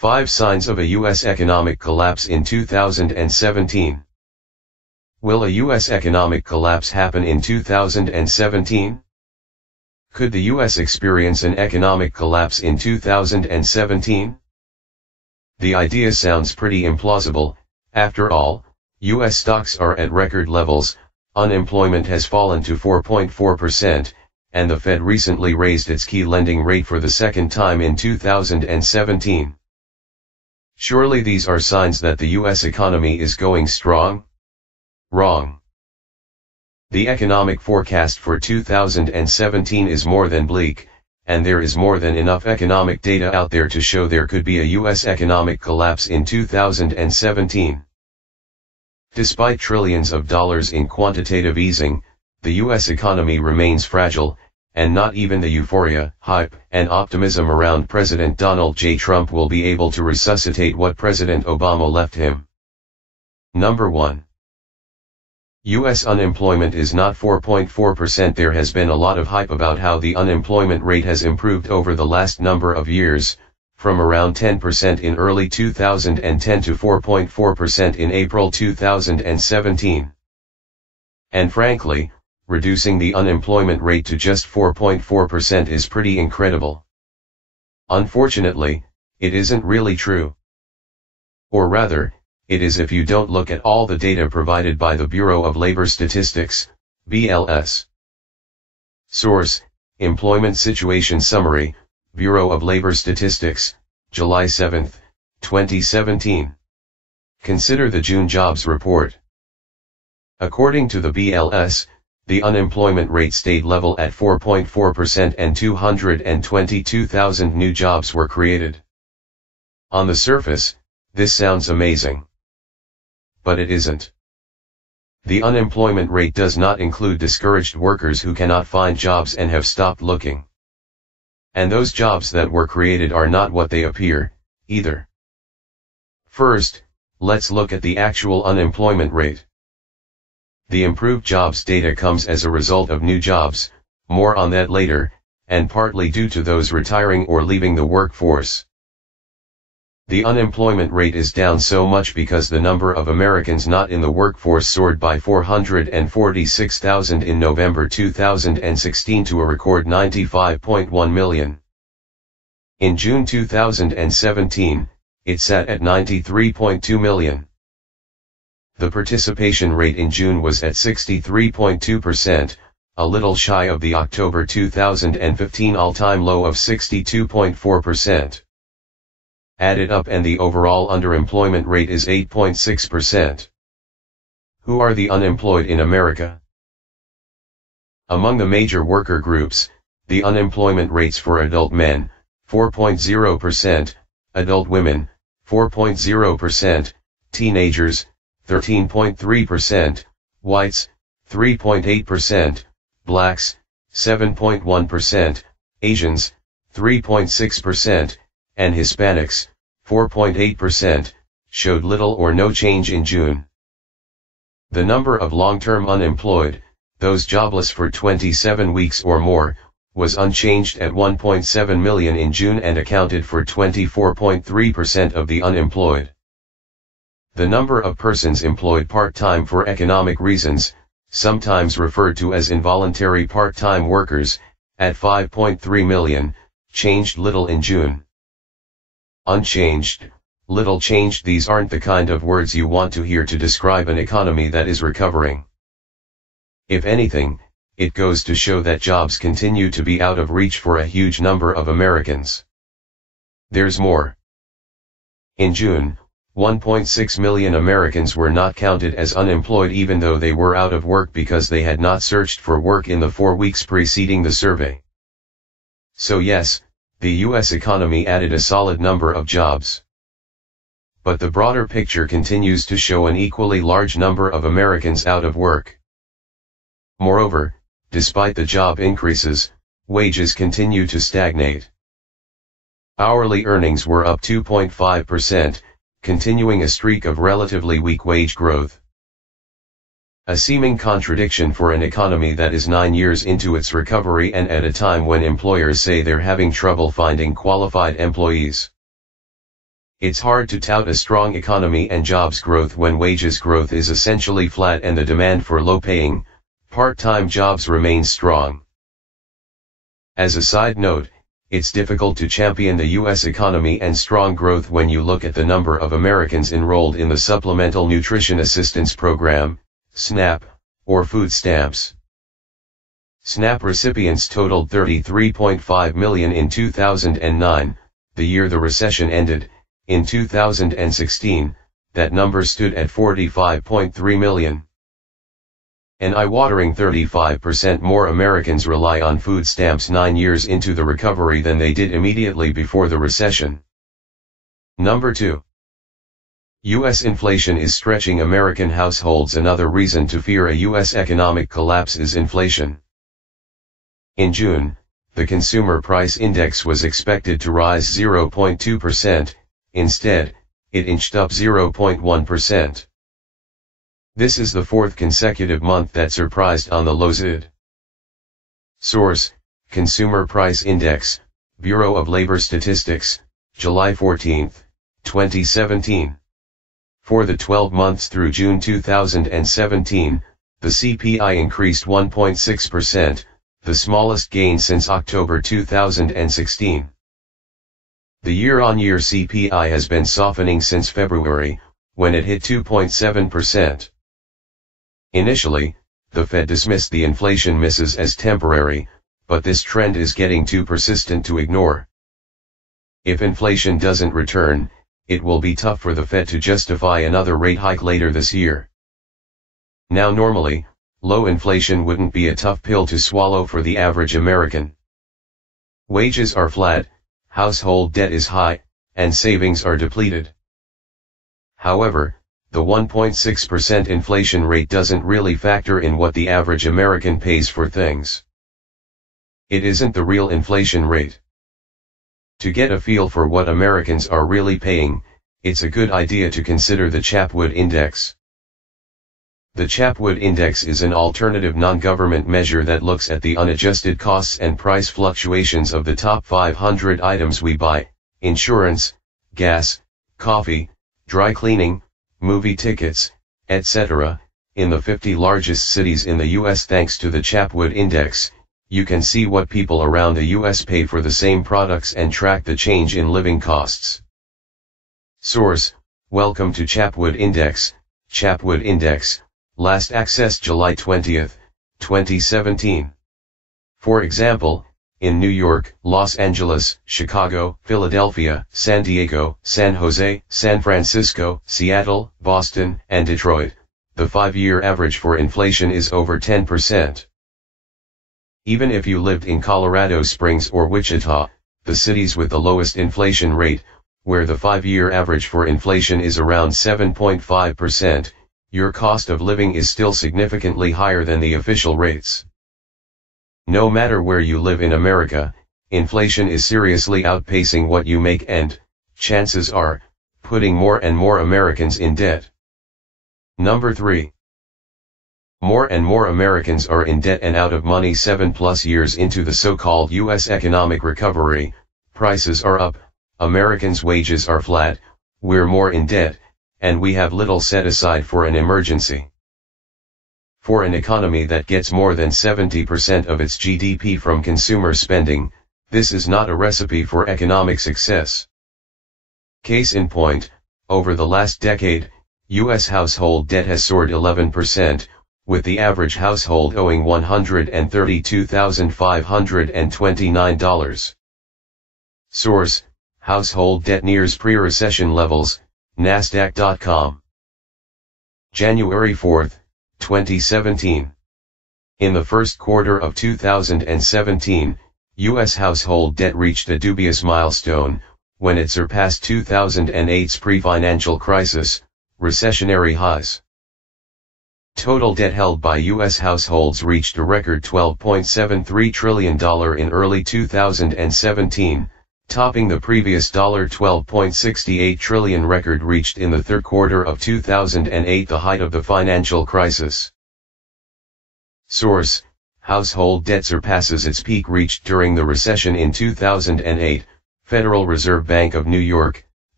5 Signs of a U.S. Economic Collapse in 2017. Will a U.S. economic collapse happen in 2017? Could the U.S. experience an economic collapse in 2017? The idea sounds pretty implausible. After all, U.S. stocks are at record levels, unemployment has fallen to 4.4%, and the Fed recently raised its key lending rate for the second time in 2017. Surely these are signs that the U.S. economy is going strong? Wrong. The economic forecast for 2017 is more than bleak, and there is more than enough economic data out there to show there could be a U.S. economic collapse in 2017. Despite trillions of dollars in quantitative easing, the U.S. economy remains fragile, and not even the euphoria, hype, and optimism around President Donald J. Trump will be able to resuscitate what President Obama left him. Number 1. U.S. unemployment is not 4.4%. There has been a lot of hype about how the unemployment rate has improved over the last number of years, from around 10% in early 2010 to 4.4% in April 2017. And frankly, reducing the unemployment rate to just 4.4% is pretty incredible. Unfortunately, it isn't really true. Or rather, it is if you don't look at all the data provided by the Bureau of Labor Statistics, BLS. Source: Employment Situation Summary, Bureau of Labor Statistics, July 7, 2017. Consider the June jobs report. According to the BLS, the unemployment rate stayed level at 4.4% and 222,000 new jobs were created. On the surface, this sounds amazing. But it isn't. The unemployment rate does not include discouraged workers who cannot find jobs and have stopped looking. And those jobs that were created are not what they appear, either. First, let's look at the actual unemployment rate. The improved jobs data comes as a result of new jobs, more on that later, and partly due to those retiring or leaving the workforce. The unemployment rate is down so much because the number of Americans not in the workforce soared by 446,000 in November 2016 to a record 95.1 million. In June 2017, it sat at 93.2 million. The participation rate in June was at 63.2%, a little shy of the October 2015 all-time low of 62.4%. Added up and the overall underemployment rate is 8.6%. Who are the unemployed in America? Among the major worker groups, the unemployment rates for adult men, 4.0%, adult women, 4.0%, teenagers, 13.3%, whites, 3.8%, blacks, 7.1%, Asians, 3.6%, and Hispanics, 4.8%, showed little or no change in June. The number of long-term unemployed, those jobless for 27 weeks or more, was unchanged at 1.7 million in June and accounted for 24.3% of the unemployed. The number of persons employed part-time for economic reasons, sometimes referred to as involuntary part-time workers, at 5.3 million, changed little in June. Unchanged, little changed, these aren't the kind of words you want to hear to describe an economy that is recovering. If anything, it goes to show that jobs continue to be out of reach for a huge number of Americans. There's more. In June, 1.6 million Americans were not counted as unemployed even though they were out of work because they had not searched for work in the 4 weeks preceding the survey. So yes, the U.S. economy added a solid number of jobs. But the broader picture continues to show an equally large number of Americans out of work. Moreover, despite the job increases, wages continue to stagnate. Hourly earnings were up 2.5%, continuing a streak of relatively weak wage growth. A seeming contradiction for an economy that is 9 years into its recovery and at a time when employers say they're having trouble finding qualified employees. It's hard to tout a strong economy and jobs growth when wages growth is essentially flat and the demand for low-paying, part-time jobs remains strong. As a side note, it's difficult to champion the U.S. economy and strong growth when you look at the number of Americans enrolled in the Supplemental Nutrition Assistance Program, SNAP, or food stamps. SNAP recipients totaled 33.5 million in 2009, the year the recession ended. In 2016, that number stood at 45.3 million. An eye-watering 35% more Americans rely on food stamps 9 years into the recovery than they did immediately before the recession. Number 2. U.S. inflation is stretching American households. Another reason to fear a U.S. economic collapse is inflation. In June, the Consumer Price Index was expected to rise 0.2%. Instead, it inched up 0.1%. This is the fourth consecutive month that surprised on the low side. Source: Consumer Price Index, Bureau of Labor Statistics, July 14, 2017. For the 12 months through June 2017, the CPI increased 1.6%, the smallest gain since October 2016. The year-on-year CPI has been softening since February, when it hit 2.7%. Initially, the Fed dismissed the inflation misses as temporary, but this trend is getting too persistent to ignore. If inflation doesn't return, it will be tough for the Fed to justify another rate hike later this year. Now normally, low inflation wouldn't be a tough pill to swallow for the average American. Wages are flat, household debt is high, and savings are depleted. However, the 1.6% inflation rate doesn't really factor in what the average American pays for things. It isn't the real inflation rate. To get a feel for what Americans are really paying, it's a good idea to consider the Chapwood Index. The Chapwood Index is an alternative non-government measure that looks at the unadjusted costs and price fluctuations of the top 500 items we buy: insurance, gas, coffee, dry cleaning, movie tickets, etc., in the 50 largest cities in the U.S. Thanks to the Chapwood Index, you can see what people around the U.S. pay for the same products and track the change in living costs. Source: Welcome to Chapwood Index. Chapwood Index, last accessed July 20, 2017. For example, in New York, Los Angeles, Chicago, Philadelphia, San Diego, San Jose, San Francisco, Seattle, Boston, and Detroit, the 5-year average for inflation is over 10%. Even if you lived in Colorado Springs or Wichita, the cities with the lowest inflation rate, where the 5-year average for inflation is around 7.5%, your cost of living is still significantly higher than the official rates. No matter where you live in America, inflation is seriously outpacing what you make and, chances are, putting more and more Americans in debt. Number 3. More and more Americans are in debt and out of money. 7+ years into the so-called U.S. economic recovery, prices are up, Americans' wages are flat, we're more in debt, and we have little set aside for an emergency. For an economy that gets more than 70% of its GDP from consumer spending, this is not a recipe for economic success. Case in point, over the last decade, U.S. household debt has soared 11%, with the average household owing $132,529. Source: Household debt nears pre-recession levels, Nasdaq.com. January 4, 2017. In the first quarter of 2017, U.S. household debt reached a dubious milestone, when it surpassed 2008's pre-financial crisis recessionary highs. Total debt held by U.S. households reached a record $12.73 trillion in early 2017, topping the previous $12.68 trillion record reached in the third quarter of 2008, the height of the financial crisis. Source: Household debt surpasses its peak reached during the recession in 2008, Federal Reserve Bank of New York,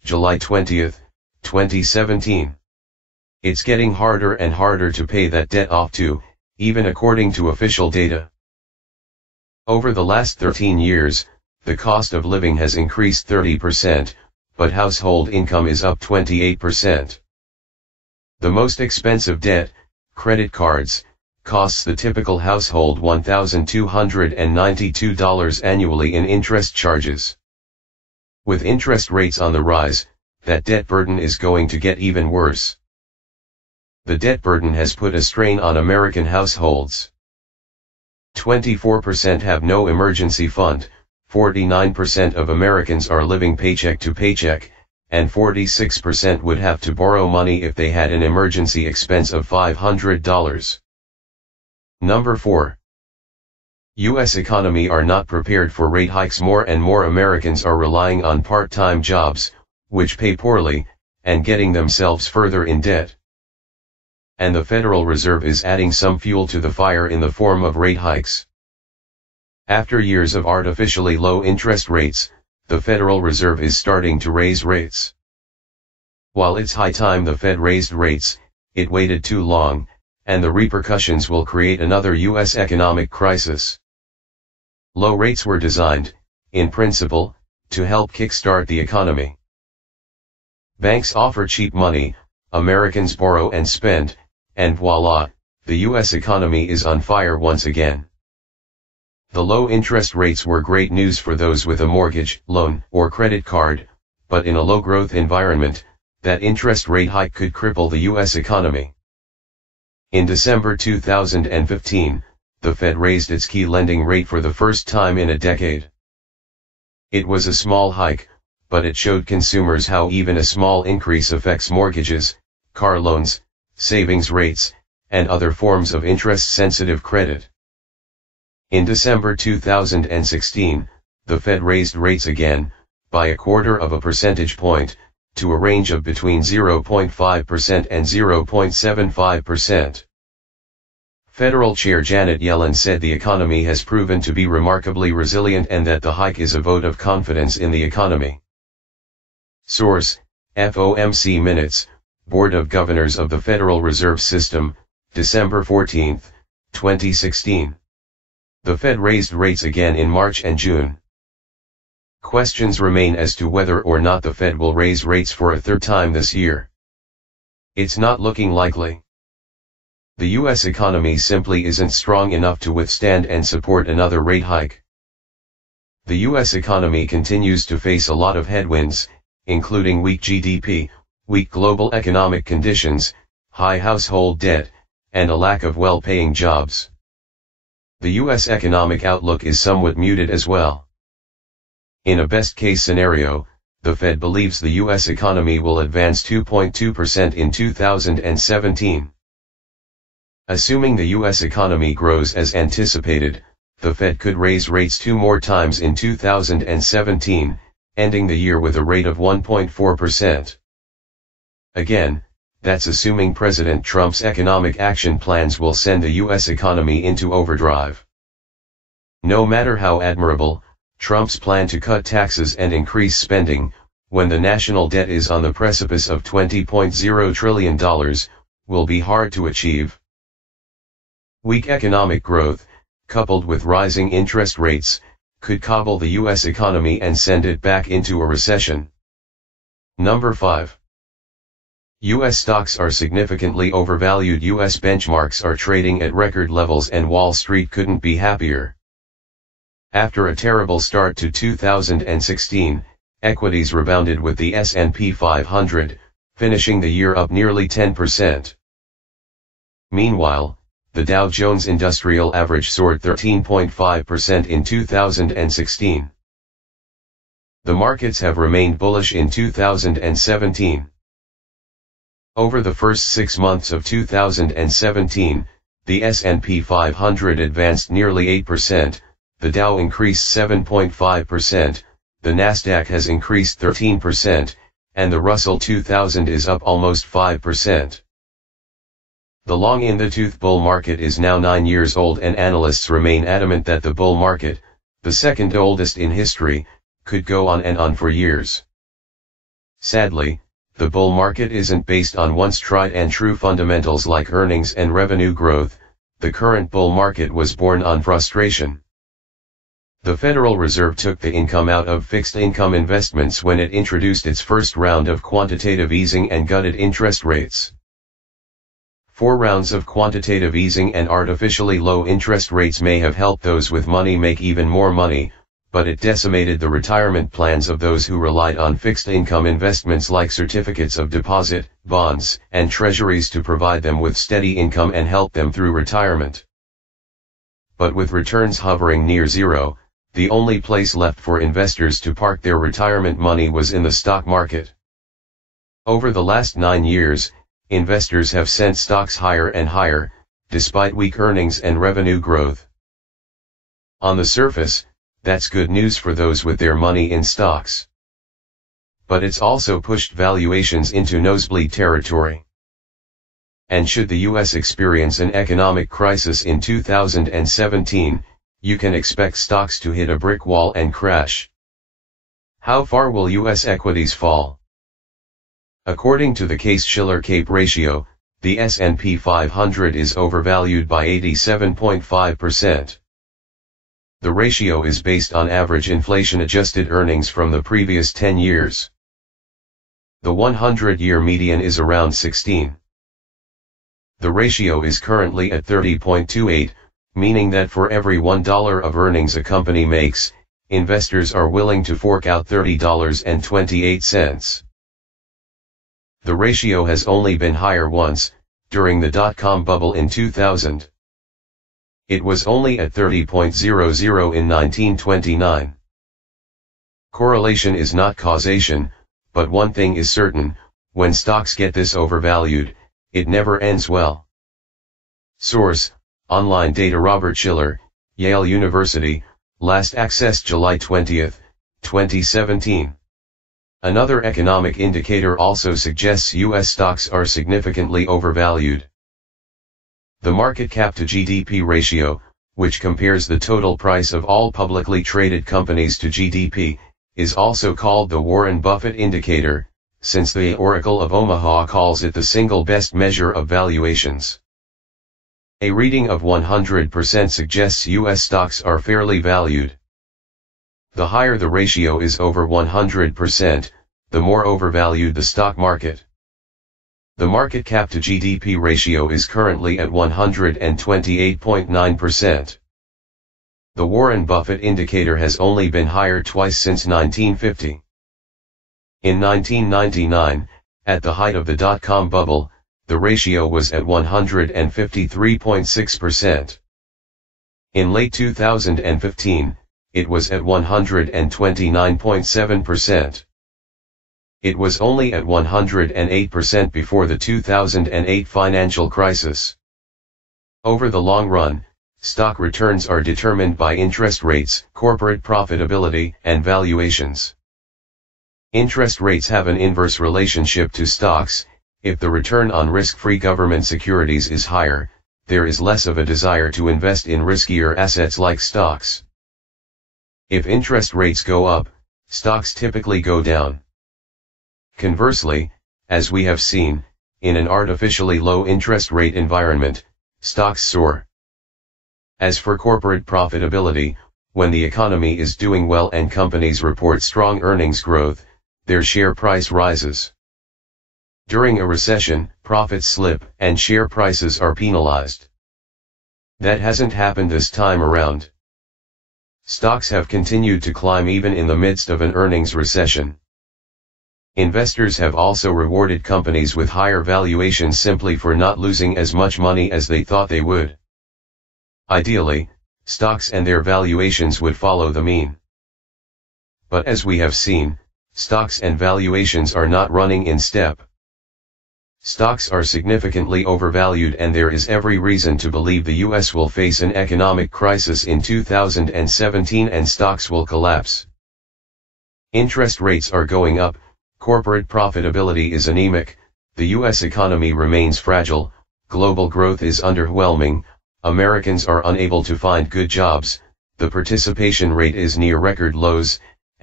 July 20, 2017. It's getting harder and harder to pay that debt off too, even according to official data. Over the last 13 years, the cost of living has increased 30%, but household income is up 28%. The most expensive debt, credit cards, costs the typical household $1,292 annually in interest charges. With interest rates on the rise, that debt burden is going to get even worse. The debt burden has put a strain on American households. 24% have no emergency fund, 49% of Americans are living paycheck to paycheck, and 46% would have to borrow money if they had an emergency expense of $500. Number 4. U.S. economy are not prepared for rate hikes. More and more Americans are relying on part-time jobs, which pay poorly, and getting themselves further in debt. And the Federal Reserve is adding some fuel to the fire in the form of rate hikes. After years of artificially low interest rates, the Federal Reserve is starting to raise rates. While it's high time the Fed raised rates, it waited too long, and the repercussions will create another U.S. economic crisis. Low rates were designed, in principle, to help kickstart the economy. Banks offer cheap money, Americans borrow and spend, and voila, the U.S. economy is on fire once again. The low interest rates were great news for those with a mortgage, loan, or credit card, but in a low-growth environment, that interest rate hike could cripple the U.S. economy. In December 2015, the Fed raised its key lending rate for the first time in a decade. It was a small hike, but it showed consumers how even a small increase affects mortgages, car loans, savings rates, and other forms of interest-sensitive credit. In December 2016, the Fed raised rates again, by 0.25 percentage point, to a range of between 0.5% and 0.75%. Federal Chair Janet Yellen said the economy has proven to be remarkably resilient and that the hike is a vote of confidence in the economy. Source: FOMC Minutes, Board of Governors of the Federal Reserve System, December 14, 2016. The Fed raised rates again in March and June. Questions remain as to whether or not the Fed will raise rates for a third time this year. It's not looking likely. The U.S. economy simply isn't strong enough to withstand and support another rate hike. The U.S. economy continues to face a lot of headwinds, including weak GDP, weak global economic conditions, high household debt, and a lack of well-paying jobs. The U.S. economic outlook is somewhat muted as well. In a best-case scenario, the Fed believes the U.S. economy will advance 2.2% in 2017. Assuming the U.S. economy grows as anticipated, the Fed could raise rates 2 more times in 2017, ending the year with a rate of 1.4%. Again, that's assuming President Trump's economic action plans will send the U.S. economy into overdrive. No matter how admirable Trump's plan to cut taxes and increase spending, when the national debt is on the precipice of $20.0 trillion, will be hard to achieve. Weak economic growth, coupled with rising interest rates, could cobble the U.S. economy and send it back into a recession. Number 5. U.S. stocks are significantly overvalued. U.S. benchmarks are trading at record levels and Wall Street couldn't be happier. After a terrible start to 2016, equities rebounded with the S&P 500, finishing the year up nearly 10%. Meanwhile, the Dow Jones Industrial Average soared 13.5% in 2016. The markets have remained bullish in 2017. Over the first 6 months of 2017, the S&P 500 advanced nearly 8%, the Dow increased 7.5%, the Nasdaq has increased 13%, and the Russell 2000 is up almost 5%. The long-in-the-tooth bull market is now 9 years old and analysts remain adamant that the bull market, the second oldest in history, could go on and on for years. Sadly, the bull market isn't based on once tried and true fundamentals like earnings and revenue growth. The current bull market was born on frustration. The Federal Reserve took the income out of fixed income investments when it introduced its first round of quantitative easing and gutted interest rates. 4 rounds of quantitative easing and artificially low interest rates may have helped those with money make even more money, but it decimated the retirement plans of those who relied on fixed income investments like certificates of deposit, bonds, and treasuries to provide them with steady income and help them through retirement. But with returns hovering near zero, the only place left for investors to park their retirement money was in the stock market. Over the last 9 years, investors have sent stocks higher and higher, despite weak earnings and revenue growth. On the surface, that's good news for those with their money in stocks. But it's also pushed valuations into nosebleed territory. And should the US experience an economic crisis in 2017, you can expect stocks to hit a brick wall and crash. How far will US equities fall? According to the Case-Shiller-Cape ratio, the S&P 500 is overvalued by 87.5%. The ratio is based on average inflation-adjusted earnings from the previous 10 years. The 100-year median is around 16. The ratio is currently at 30.28, meaning that for every $1 of earnings a company makes, investors are willing to fork out $30.28. The ratio has only been higher once, during the dot-com bubble in 2000. It was only at 30.00 in 1929. Correlation is not causation, but one thing is certain, when stocks get this overvalued, it never ends well. Source: Online data. Robert Shiller, Yale University, last accessed July 20, 2017. Another economic indicator also suggests U.S. stocks are significantly overvalued. The market cap to GDP ratio, which compares the total price of all publicly traded companies to GDP, is also called the Warren Buffett indicator, since the Oracle of Omaha calls it the single best measure of valuations. A reading of 100% suggests U.S. stocks are fairly valued. The higher the ratio is over 100%, the more overvalued the stock market. The market cap to GDP ratio is currently at 128.9%. The Warren Buffett indicator has only been higher twice since 1950. In 1999, at the height of the dot-com bubble, the ratio was at 153.6%. In late 2015, it was at 129.7%. It was only at 108% before the 2008 financial crisis. Over the long run, stock returns are determined by interest rates, corporate profitability, and valuations. Interest rates have an inverse relationship to stocks. If the return on risk-free government securities is higher, there is less of a desire to invest in riskier assets like stocks. If interest rates go up, stocks typically go down. Conversely, as we have seen, in an artificially low interest rate environment, stocks soar. As for corporate profitability, when the economy is doing well and companies report strong earnings growth, their share price rises. During a recession, profits slip and share prices are penalized. That hasn't happened this time around. Stocks have continued to climb even in the midst of an earnings recession. Investors have also rewarded companies with higher valuations simply for not losing as much money as they thought they would. Ideally, stocks and their valuations would follow the mean. But as we have seen, stocks and valuations are not running in step. Stocks are significantly overvalued and there is every reason to believe the US will face an economic crisis in 2017 and stocks will collapse. Interest rates are going up, corporate profitability is anemic, the US economy remains fragile, global growth is underwhelming, Americans are unable to find good jobs, the participation rate is near record lows,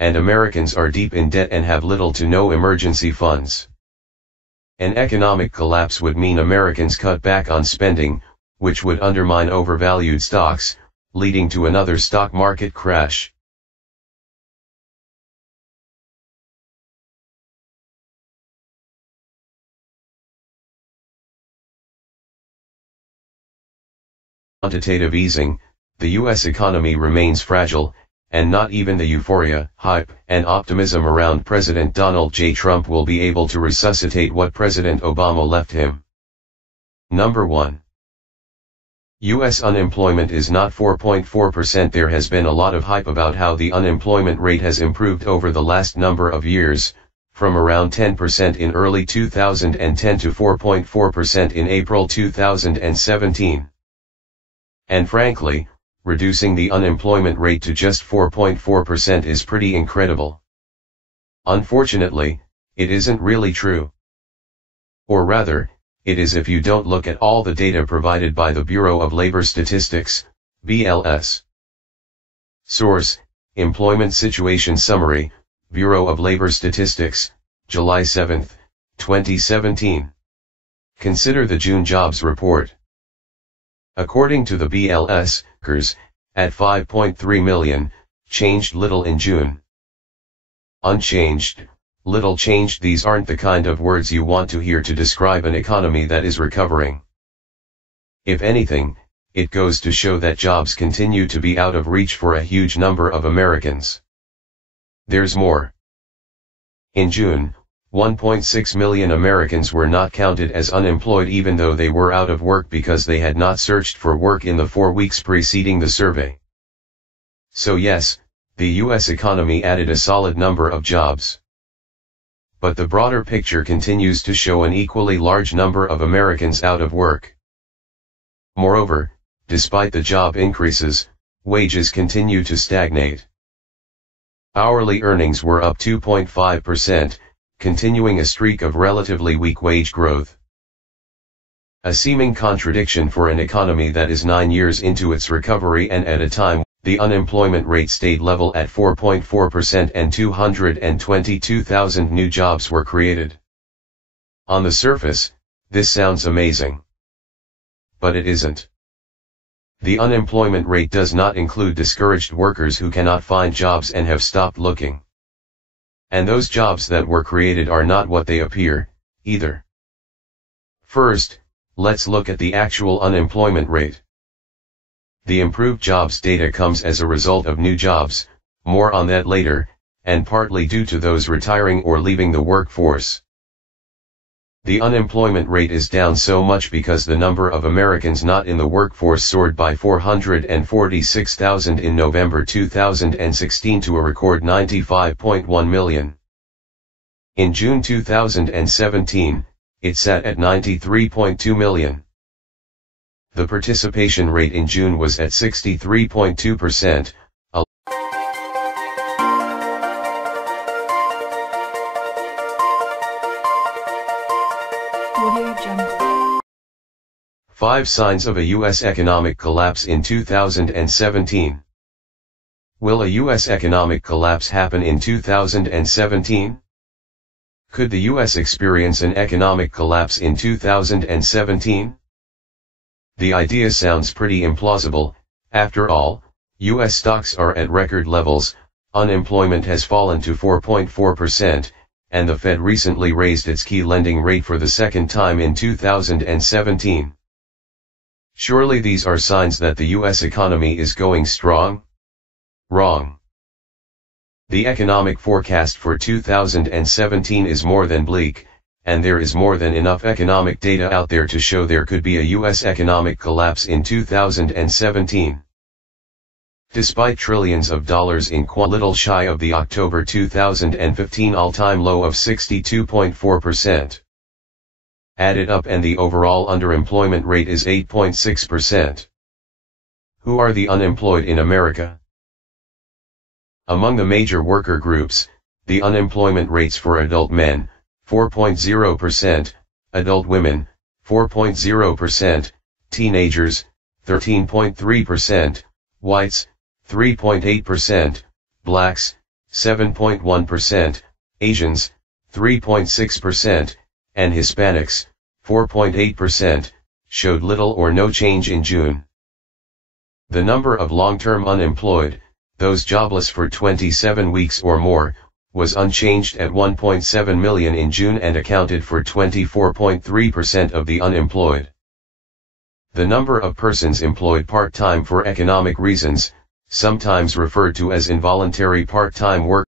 and Americans are deep in debt and have little to no emergency funds. An economic collapse would mean Americans cut back on spending, which would undermine overvalued stocks, leading to another stock market crash. Quantitative easing, the U.S. economy remains fragile, and not even the euphoria, hype, and optimism around President Donald J. Trump will be able to resuscitate what President Obama left him. Number 1. U.S. unemployment is not 4.4%. There has been a lot of hype about how the unemployment rate has improved over the last number of years, from around 10% in early 2010 to 4.4% in April 2017. And frankly, reducing the unemployment rate to just 4.4% is pretty incredible. Unfortunately, it isn't really true. Or rather, it is if you don't look at all the data provided by the Bureau of Labor Statistics, BLS. Source: Employment Situation Summary, Bureau of Labor Statistics, July 7, 2017. Consider the June jobs report. According to the BLS, workers, at 5.3 million, changed little in June. Unchanged, little changed. These aren't the kind of words you want to hear to describe an economy that is recovering. If anything, it goes to show that jobs continue to be out of reach for a huge number of Americans. There's more. In June, 1.6 million Americans were not counted as unemployed even though they were out of work because they had not searched for work in the 4 weeks preceding the survey. So yes, the U.S. economy added a solid number of jobs. But the broader picture continues to show an equally large number of Americans out of work. Moreover, despite the job increases, wages continue to stagnate. Hourly earnings were up 2.5%, continuing a streak of relatively weak wage growth. A seeming contradiction for an economy that is 9 years into its recovery and at a time the unemployment rate stayed level at 4.4% and 222,000 new jobs were created. On the surface, this sounds amazing. But it isn't. The unemployment rate does not include discouraged workers who cannot find jobs and have stopped looking. And those jobs that were created are not what they appear, either. First, let's look at the actual unemployment rate. The improved jobs data comes as a result of new jobs, more on that later, and partly due to those retiring or leaving the workforce. The unemployment rate is down so much because the number of Americans not in the workforce soared by 446,000 in November 2016 to a record 95.1 million. In June 2017, it sat at 93.2 million. The participation rate in June was at 63.2%. Five signs of a U.S. economic collapse in 2017. Will a U.S. economic collapse happen in 2017? Could the U.S. experience an economic collapse in 2017? The idea sounds pretty implausible. After all, U.S. stocks are at record levels, unemployment has fallen to 4.4%, and the Fed recently raised its key lending rate for the second time in 2017. Surely these are signs that the U.S. economy is going strong? Wrong. The economic forecast for 2017 is more than bleak, and there is more than enough economic data out there to show there could be a U.S. economic collapse in 2017. Despite trillions of dollars in little shy of the October 2015 all-time low of 62.4%. Added up and the overall underemployment rate is 8.6%. Who are the unemployed in America? Among the major worker groups, the unemployment rates for adult men, 4.0%, adult women, 4.0%, teenagers, 13.3%, whites, 3.8%, blacks, 7.1%, Asians, 3.6%, and Hispanics, 4.8%, showed little or no change in June. The number of long-term unemployed, those jobless for 27 weeks or more, was unchanged at 1.7 million in June and accounted for 24.3% of the unemployed. The number of persons employed part-time for economic reasons, sometimes referred to as involuntary part-time work,